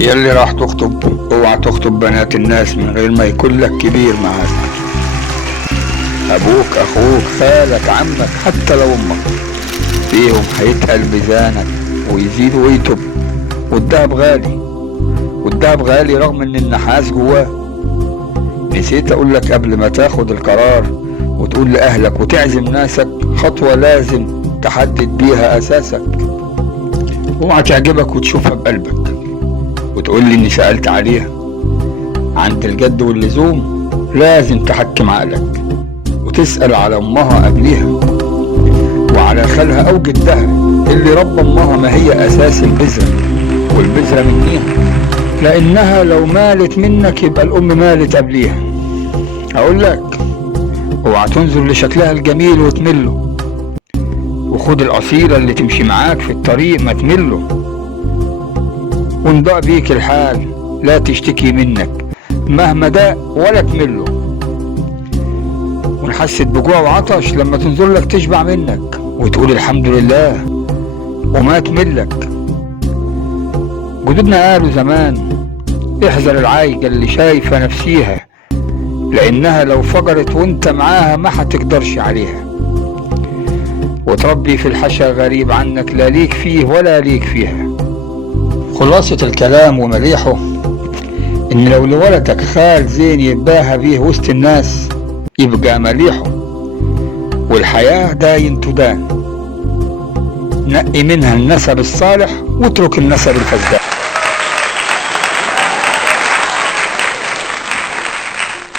يلي راح تخطب اوعى تخطب بنات الناس من غير ما يكون لك كبير معاك، ابوك، اخوك، خالك، عمك، حتى لو امك، فيهم هيتقل ميزانك ويزيد ويتب. والدهب غالي، والدهب غالي رغم ان النحاس جواه. نسيت اقول لك قبل ما تاخد القرار وتقول لاهلك وتعزم ناسك، خطوة لازم تحدد بيها اساسك. اوعى تعجبك وتشوفها بقلبك وتقول لي اني سألت عليها. عند الجد واللزوم لازم تحكم عقلك وتسأل على امها قبليها وعلى خالها او جدها اللي رب امها، ما هي اساس البذرة والبذرة منيها، لانها لو مالت منك يبقى الام مالت قبليها. اقول لك اوعى تنظر لشكلها الجميل وتمله، وخد الأصيلة اللي تمشي معاك في الطريق ما تمله. وانضاء بيك الحال لا تشتكي منك مهما داق ولا تمله، ونحست بجوع وعطش لما تنظر لك تشبع منك وتقول الحمد لله وما تملك. جدودنا قالوا زمان احذر العايجة اللي شايفة نفسيها، لانها لو فجرت وانت معاها ما هتقدرش عليها. وتربي في الحشا غريب عنك لا ليك فيه ولا ليك فيها. خلاصة الكلام ومليحه ان لو لولدك خال زين يتباهى بيه وسط الناس يبقى مليحه، والحياة داين تدان. نقي منها النسب الصالح واترك النسب الفسدان.